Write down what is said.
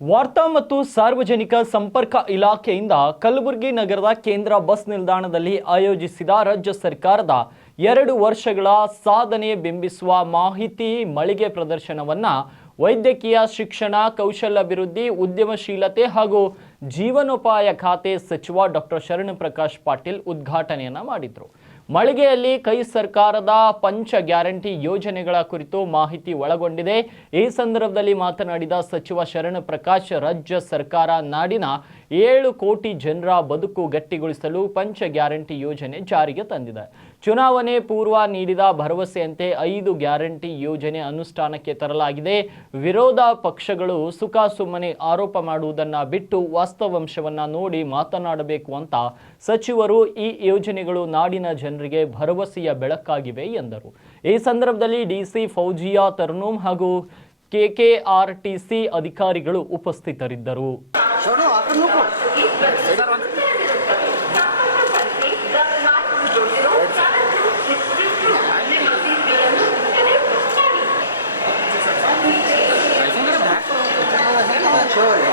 ವಾರ್ತಾ ಮತ್ತು ಸಾರ್ವಜನಿಕ ಸಂಪರ್ಕ ಇಲಾಖೆಯಿಂದ ಕಲಬುರಗಿ ನಗರದ ಕೇಂದ್ರ ಬಸ್ ನಿಲ್ದಾಣದಲ್ಲಿ ಆಯೋಜಿಸಿದ ರಾಜ್ಯ ಸರ್ಕಾರದ 2 ವರ್ಷಗಳ ಸಾಧನೆ ಬಿಂಬಿಸುವ ಮಾಹಿತಿ ಮಳಿಗೆ ಪ್ರದರ್ಶನವನ್ನು ವೈದ್ಯಕೀಯ ಶಿಕ್ಷಣ, ಕೌಶಲ್ಯಾಭಿವೃದ್ಧಿ, ಉದ್ಯಮಶೀಲತೆ ಹಾಗೂ ಜೀವನೋಪಾಯ ಖಾತೆ ಸಚಿವ ಡಾಕ್ಟರ್ ಶರಣಪ್ರಕಾಶ್ ಪಾಟೀಲ್ ಉದ್ಘಾಟನೆಯನ್ನು ಮಾಡಿದರು. ಮಳಿಗೆಯಲ್ಲಿ ಕೈ ಸರ್ಕಾರದ ಪಂಚ ಗ್ಯಾರಂಟಿ ಯೋಜನೆಗಳ ಕುರಿತು ಮಾಹಿತಿ ಒಳಗೊಂಡಿದೆ. ಈ ಸಂದರ್ಭದಲ್ಲಿ ಮಾತನಾಡಿದ ಸಚಿವ ಶರಣಪ್ರಕಾಶ್, ರಾಜ್ಯ ಸರ್ಕಾರ ನಾಡಿನ 7 ಕೋಟಿ ಜನರ ಬದುಕು ಗಟ್ಟಿಗೊಳಿಸಲು ಪಂಚ ಗ್ಯಾರಂಟಿ ಯೋಜನೆ ಜಾರಿಗೆ ತಂದಿದೆ. ಚುನಾವಣೆ ಪೂರ್ವ ನೀಡಿದ ಭರವಸೆಯಂತೆ 5 ಗ್ಯಾರಂಟಿ ಯೋಜನೆ ಅನುಷ್ಠಾನಕ್ಕೆ ತರಲಾಗಿದೆ. ವಿರೋಧ ಪಕ್ಷಗಳು ಸುಮ್ಮನೆ ಆರೋಪ ಮಾಡುವುದನ್ನು ಬಿಟ್ಟು ವಾಸ್ತವಾಂಶವನ್ನ ನೋಡಿ ಮಾತನಾಡಬೇಕು ಅಂತ ಸಚಿವರು ಈ ಯೋಜನೆಗಳು ನಾಡಿನ ಜನರಿಗೆ ಭರವಸೆಯ ಬೆಳಕಾಗಿವೆ ಎಂದರು. ಈ ಸಂದರ್ಭದಲ್ಲಿ ಡಿಸಿ ಫೌಜಿಯಾ ತರ್ನೂಮ್ ಹಾಗೂ ಕೆಕೆಆರ್ಟಿಸಿ ಅಧಿಕಾರಿಗಳು ಉಪಸ್ಥಿತರಿದ್ದರು. Sure.